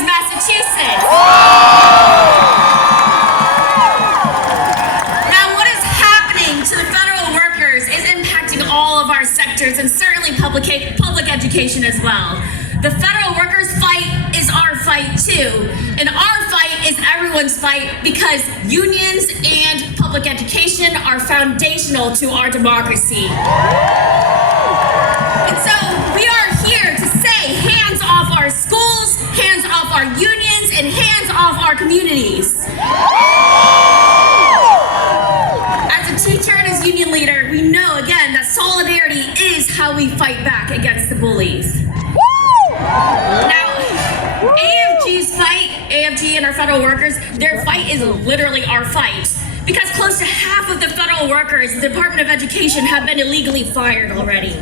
Danvers, Massachusetts. Now, what is happening to the federal workers is impacting all of our sectors and certainly public education as well. The federal workers' fight is our fight too, and our fight is everyone's fight because unions and public education are foundational to our democracy. And so we are here to say hands off our schools, hands off our unions, and hands off our communities. As a teacher and as union leader, we know again that solidarity is how we fight back against the bullies. Now, AFG's fight, AFG and our federal workers, their fight is literally our fight. Because close to half of the federal workers in the Department of Education have been illegally fired already.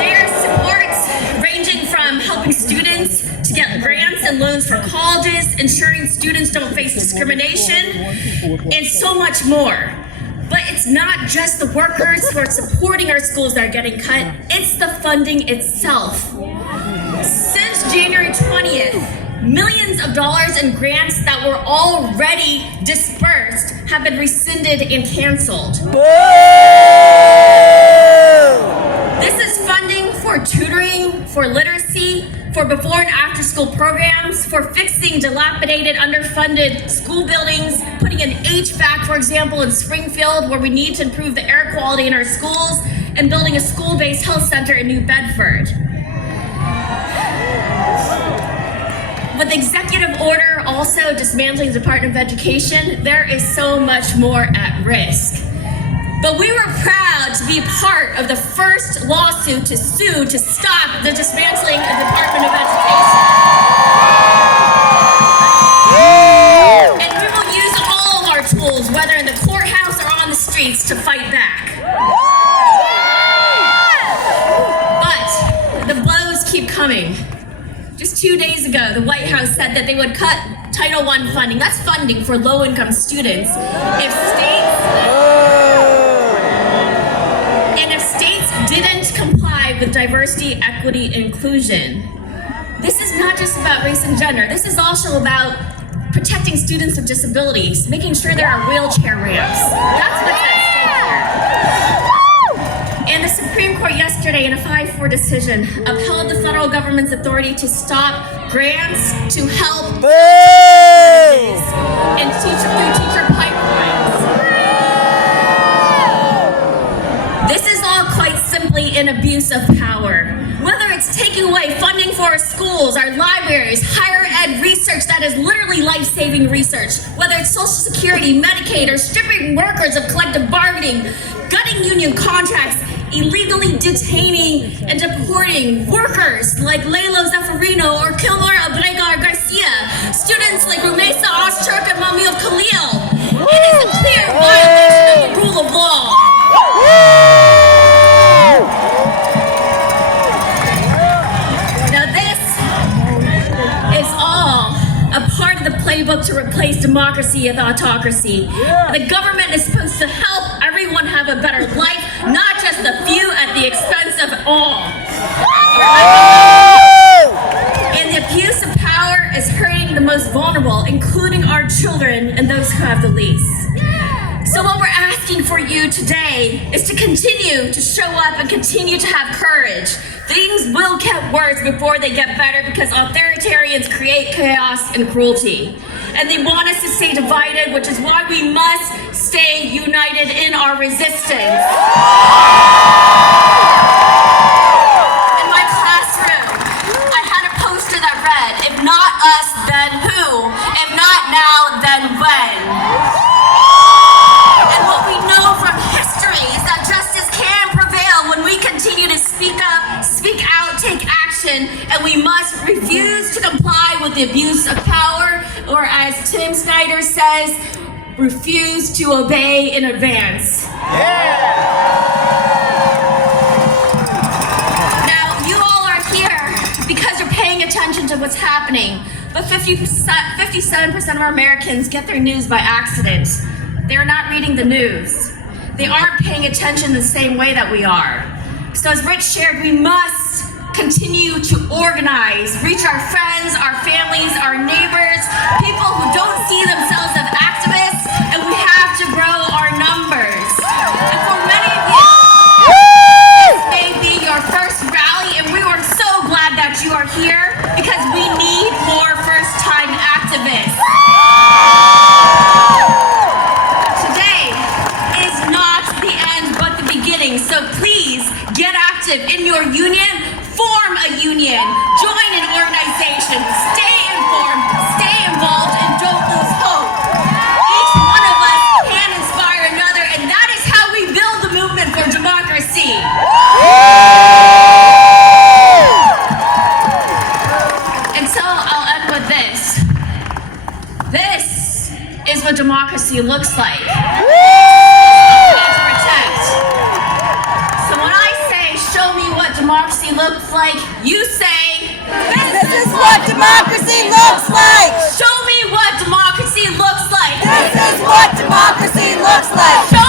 Their supports ranging from helping students to get grants and loans for colleges, ensuring students don't face discrimination, and so much more. But it's not just the workers who are supporting our schools that are getting cut, it's the funding itself. Since January 20th, millions of dollars in grants that were already dispersed have been rescinded and canceled. This is funding for tutoring, for literacy, for before and after school programs, for fixing dilapidated, underfunded school buildings, putting in HVAC, for example, in Springfield, where we need to improve the air quality in our schools, and building a school-based health center in New Bedford. With the executive order also dismantling the Department of Education, there is so much more at risk. But we were proud to be part of the first lawsuit to sue to stop the dismantling of the Department of Education. And we will use all of our tools, whether in the courthouse or on the streets, to fight back. But the blows keep coming. Just 2 days ago, the White House said that they would cut Title I funding. That's funding for low-income students. If states didn't comply with diversity, equity, and inclusion. This is not just about race and gender. This is also about protecting students with disabilities, making sure there are wheelchair ramps. That's what's at stake here. And the Supreme Court yesterday, in a 5-4 decision, upheld the federal government's authority to stop grants to help and teacher pipelines. This is all quite simply an abuse of power. Whether it's taking away funding for our schools, our libraries, higher ed research that is literally life-saving research, whether it's Social Security, Medicaid, or stripping workers of collective bargaining, gutting union contracts, illegally detaining and deporting workers like Lalo Zaffarino or Kilmar Abregar Garcia, students like Rumesa Ozturk and Mamil Khalil. It is a clear violation of the rule of law. Now this is all a part of the playbook to replace democracy with autocracy. The government is supposed to help everyone have a better life, not just the few at the expense of all. And the abuse of power is hurting the most vulnerable, including our children and those who have the least. So what we're asking for you today is to continue to show up and continue to have courage. Things will get worse before they get better because authoritarians create chaos and cruelty. And they want us to stay divided, which is why we must stay united in our resistance. In my classroom, I had a poster that read, "If not us, then who? If not now, then when?" And what we know from history is that justice can prevail when we continue to speak up, speak out, take action, and we must refuse to comply with the abuse of power, or as Tim Snyder says, refuse to obey in advance. Now, you all are here because you're paying attention to what's happening, but 57% of our Americans get their news by accident. They're not reading the news. They aren't paying attention the same way that we are. So as Rich shared, we must continue to organize, reach our friends, our families, our neighbors, people who don't see themselves as activists, and we have to grow our numbers. And for many of you, this may be your first rally, and we are so glad that you are here because we need more first-time activists. Today is not the end, but the beginning, so please get active in your union, form a union, join an organization, stay informed, stay involved, and don't lose hope. Each one of us can inspire another, and that is how we build the movement for democracy. And so I'll end with this. This is what democracy looks like. Democracy looks like, you say, this is what democracy looks like. Show me what democracy looks like. This is what democracy looks like.